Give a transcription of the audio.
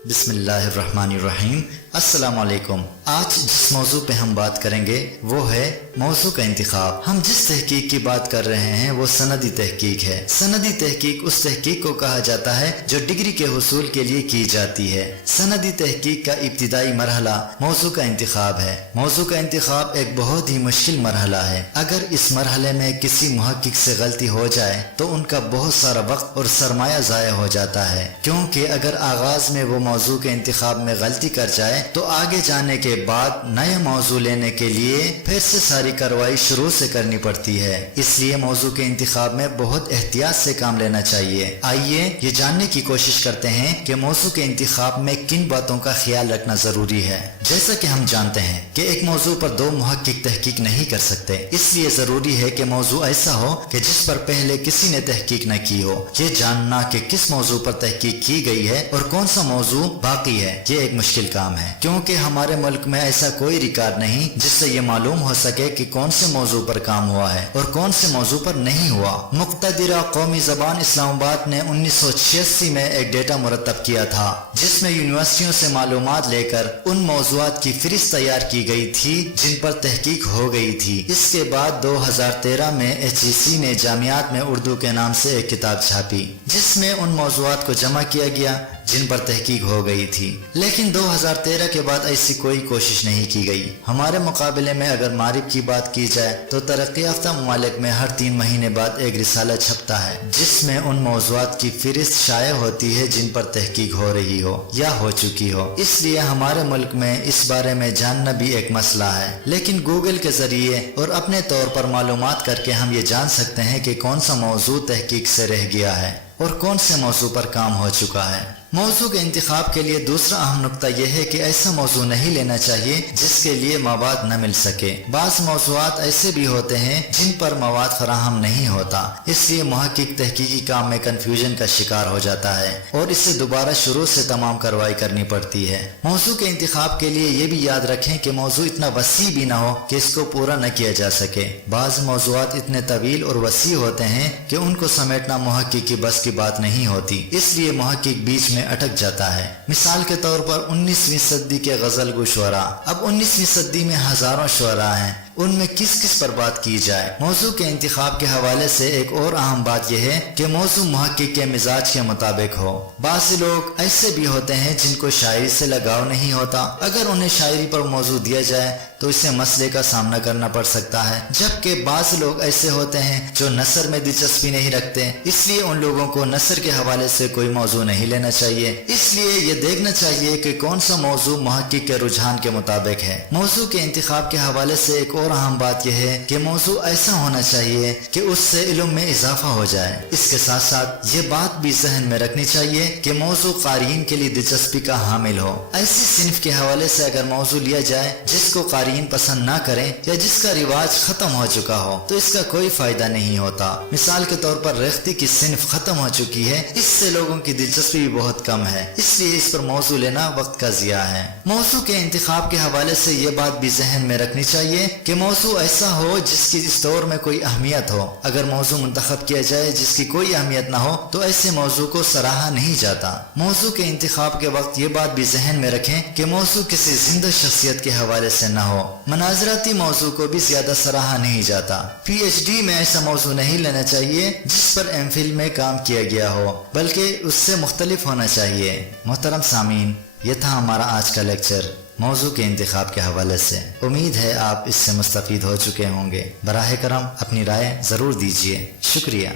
बिस्मिल्लाहिर्रहमानिर्रहीम। अस्सलाम वालेकुम। आज जिस मौजू पे हम बात करेंगे वो है मौजू का इंतिखाब। हम जिस तहकीक की बात कर रहे हैं वो सनदी तहकीक है। सनदी तहकीक उस तहकीक को कहा जाता है जो डिग्री के हुसूल के लिए की जाती है। सनदी तहकीक का इब्तिदाई मरहला मौजू का इंतिखाब है। मौजू का इंतिखाब एक बहुत ही मुश्किल मरहला है। अगर इस मरहले में किसी मुहक्किक से गलती हो जाए तो उनका बहुत सारा वक्त और सरमाया ज़ाया हो जाता है, क्योंकि अगर आगाज में वो मौजू के इंतिखाब में गलती कर जाए तो आगे जाने के बाद नया मौजू लेने के लिए फिर से सारी कार्रवाई शुरू से करनी पड़ती है। इसलिए मौजू के इंतिखाब में बहुत एहतियात से काम लेना चाहिए। आइए ये जानने की कोशिश करते हैं कि मौजू के इंतिखाब में किन बातों का ख्याल रखना जरूरी है। जैसा कि हम जानते हैं कि एक मौजू पर दो मुहक्किक तहकीक नहीं कर सकते, इसलिए जरूरी है कि मौजू ऐसा हो कि जिस पर पहले किसी ने तहकीक न की हो। ये जानना कि किस मौजू पर तहकीक की गई है और कौन सा मौजू बाकी है, ये एक मुश्किल काम है, क्योंकि हमारे मुल्क में ऐसा कोई रिकॉर्ड नहीं जिससे ये मालूम हो सके कि कौन से मौजू पर काम हुआ है और कौन से मौजू पर नहीं हुआ। मुक्तदिरा कौमी जबान इस्लामाबाद ने 1986 में एक डेटा मुरतब किया था जिसमें यूनिवर्सिटियों से मालूमात लेकर उन मौजूआत की फहरिस्त तैयार की गई थी जिन पर तहकीक हो गई थी। इसके बाद 2013 में HEC ने जामियात में उर्दू के नाम से एक किताब छापी जिसमें उन मौजूआत को जमा किया गया जिन पर तहकीक हो गई थी। लेकिन 2013 के बाद ऐसी कोई कोशिश नहीं की गई। हमारे मुकाबले में अगर मारिब की बात की जाए तो तरक्की याफ्ता ममालिक में हर 3 महीने बाद एक रिसाला छपता है जिसमें उन मौजूआत की फहरिस्त शाया होती है जिन पर तहकीक हो रही हो या हो चुकी हो। इसलिए हमारे मुल्क में इस बारे में जानना भी एक मसला है, लेकिन गूगल के जरिए और अपने तौर पर मालूमात करके हम ये जान सकते हैं कि कौन सा मौजू तहकीक से रह गया है और कौन से मौजू पर काम हो चुका है। मौजू के इंतिखाब के लिए दूसरा अहम नुक्ता यह है कि ऐसा मौजू नहीं लेना चाहिए जिसके लिए मवाद न मिल सके। बाज़ मौजूआत ऐसे भी होते हैं जिन पर मवाद फराहम नहीं होता, इसलिए मुहक्किक तहकीकी काम में कन्फ्यूजन का शिकार हो जाता है और इससे दोबारा शुरू से तमाम कार्रवाई करनी पड़ती है। मौजू के इंतिखाब के लिए ये भी याद रखें कि मौजू इतना वसी भी ना हो कि इसको पूरा न किया जा सके। बाज़ मौजूआत इतने तवील और वसी होते हैं कि उनको समेटना मुहक्किक की बस की बात नहीं होती, इसलिए मुहक्किक बीच में अटक जाता है। मिसाल के तौर पर 19वीं सदी के गजल गो शुअरा। अब 19वीं सदी में हजारों शुअरा हैं, उनमें किस किस पर बात की जाए। मौजू के इंतिखाब के हवाले से एक और अहम बात यह है कि मौजू मुहक्किक के मिजाज के मुताबिक हो। बाज़ लोग ऐसे भी होते हैं जिनको शायरी से लगाव नहीं होता, अगर उन्हें शायरी पर मौजू दिया जाए तो इससे मसले का सामना करना पड़ सकता है। जबकि बाज़ लोग ऐसे होते हैं जो नसर में दिलचस्पी नहीं रखते, इसलिए उन लोगों को नसर के हवाले से कोई मौजू नहीं लेना चाहिए। इसलिए ये देखना चाहिए कि कौन सा मौजू मुहक्किक के रुझान के मुताबिक है। मौजू के इंतिखाब के हवाले से एक और अहम बात यह है कि मौजू ऐसा होना चाहिए कि उससे इल्म में इजाफा हो जाए। इसके साथ साथ ये बात भी जहन में रखनी चाहिए कि मौजू क़ारीन के लिए दिलचस्पी का हामिल हो। ऐसी सिन्फ के हवाले से अगर मौजू लिया जाए जिसको क़ारीन पसंद ना करें या जिसका रिवाज खत्म हो चुका हो तो इसका कोई फायदा नहीं होता। मिसाल के तौर पर रेख्ती की सिन्फ खत्म हो चुकी है, इससे लोगों की दिलचस्पी भी बहुत कम है, इसलिए इस पर मौजू लेना वक्त का ज़िया है। मौजू के इंतिखाब के हवाले से ये बात भी जहन में रखनी चाहिए कि मौजू ऐसा हो जिसकी इस दौर में कोई अहमियत हो। अगर मौजू मुंतखब किया जाए जिसकी कोई अहमियत ना हो तो ऐसे मौजू को सराहा नहीं जाता। मौजू के इंतिखाब के वक्त ये बात भी जहन में रखें कि मौजू किसी जिंदा शख्सियत के हवाले से न हो। मनाजराती मौजू को भी ज्यादा सराहा नहीं जाता। PhD में ऐसा मौजू नहीं लेना चाहिए जिस पर MPhil में काम किया गया हो, बल्कि उससे मुख्तलिफ होना चाहिए। मोहतरम सामीन, ये था हमारा आज का लेक्चर मौजू के इंतिखाब के हवाले से। उम्मीद है आप इससे मुस्तफीद हो चुके होंगे। बराह करम अपनी राय ज़रूर दीजिए। शुक्रिया।